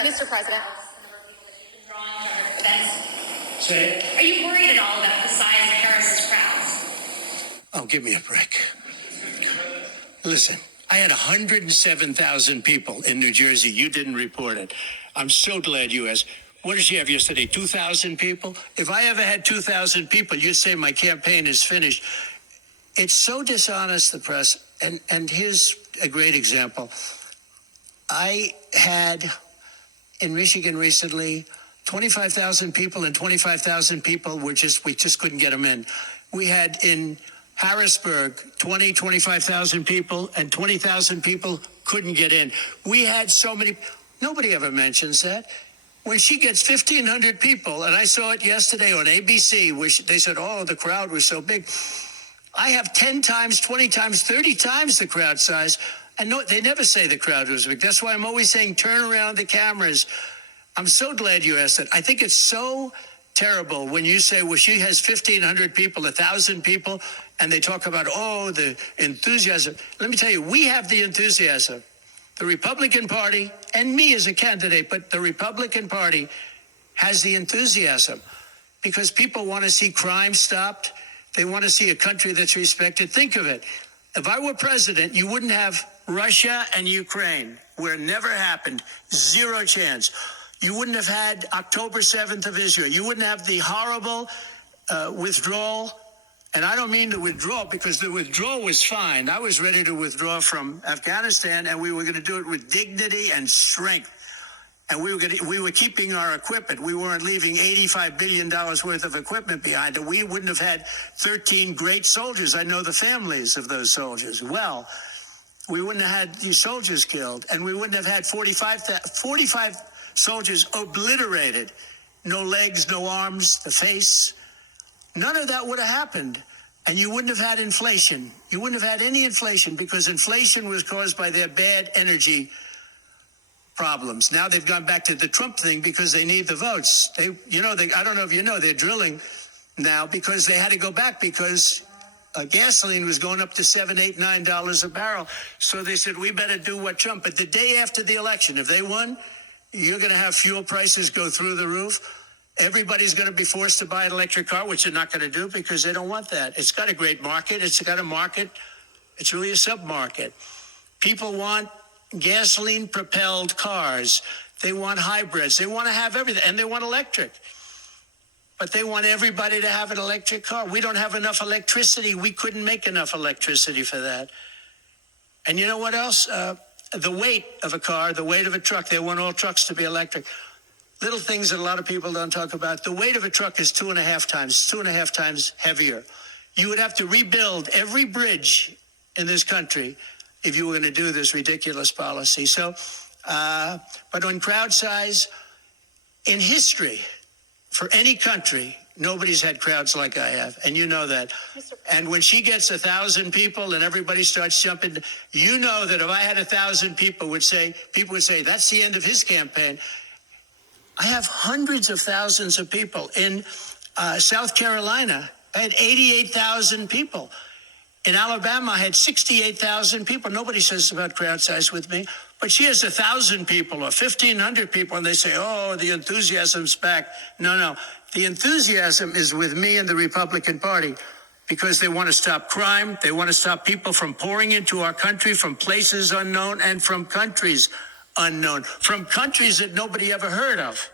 Mr. President. Are you worried at all about the size of Harris's crowds? Oh, give me a break. Listen, I had 107,000 people in New Jersey. You didn't report it. I'm so glad you asked. What did she have yesterday? 2,000 people? If I ever had 2,000 people, you'd say my campaign is finished. It's so dishonest, the press. And here's a great example. I had in Michigan recently 25,000 people, and 25,000 people we just couldn't get them in. We had in Harrisburg 25,000 people, and 20,000 people couldn't get in. We had so many. Nobody ever mentions that. When she gets 1,500 people, and I saw it yesterday on ABC, where they said, oh, the crowd was so big. I have 10 times, 20 times, 30 times the crowd size. And no, they never say the crowd was big. That's why I'm always saying, turn around the cameras. I'm so glad you asked that. I think it's so terrible when you say, well, she has 1,500 people, 1,000 people, and they talk about, oh, the enthusiasm. Let me tell you, we have the enthusiasm. The Republican Party, and me as a candidate, but the Republican Party has the enthusiasm because people want to see crime stopped. They want to see a country that's respected. Think of it. If I were president, you wouldn't have Russia and Ukraine, where it never happened. Zero chance. You wouldn't have had October 7th of Israel. You wouldn't have the horrible withdrawal. And I don't mean the withdrawal, because the withdrawal was fine. I was ready to withdraw from Afghanistan, and we were going to do it with dignity and strength. And we were keeping our equipment. We weren't leaving $85 billion worth of equipment behind. And we wouldn't have had 13 great soldiers. I know the families of those soldiers well. We wouldn't have had these soldiers killed. And we wouldn't have had 45 soldiers obliterated. No legs, no arms, the face. None of that would have happened. And you wouldn't have had inflation. You wouldn't have had any inflation, because inflation was caused by their bad energy problems. Now they've gone back to the Trump thing because they need the votes. I don't know if you know, they're drilling now because they had to go back because gasoline was going up to $7, $8, $9 a barrel. So they said, we better do what Trump. But the day after the election, if they won, you're going to have fuel prices go through the roof. Everybody's going to be forced to buy an electric car, which they're not going to do because they don't want that. It's got a great market. It's got a market. It's really a sub-market. People want gasoline-propelled cars. They want hybrids. They want to have everything, and they want electric. But they want everybody to have an electric car. We don't have enough electricity. We couldn't make enough electricity for that. And you know what else? The weight of a car, the weight of a truck. They want all trucks to be electric. Little things that a lot of people don't talk about. The weight of a truck is 2.5 times heavier. You would have to rebuild every bridge in this country if you were going to do this ridiculous policy. So, but on crowd size, in history, for any country, nobody's had crowds like I have, and you know that. And when she gets 1,000 people and everybody starts jumping, you know that if I had 1,000 people would say, that's the end of his campaign. I have hundreds of thousands of people. In South Carolina, I had 88,000 people. In Alabama, I had 68,000 people. Nobody says about crowd size with me. But she has 1,000 people or 1,500 people, and they say, oh, the enthusiasm's back. No. The enthusiasm is with me and the Republican Party because they want to stop crime. They want to stop people from pouring into our country from places unknown and from countries unknown, from countries that nobody ever heard of.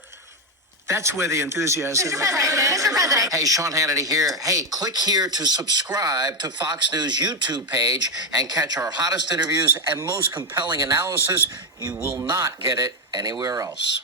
That's where the enthusiasm is. Mr. President. Hey, Sean Hannity here. Hey, click here to subscribe to Fox News YouTube page and catch our hottest interviews and most compelling analysis. You will not get it anywhere else.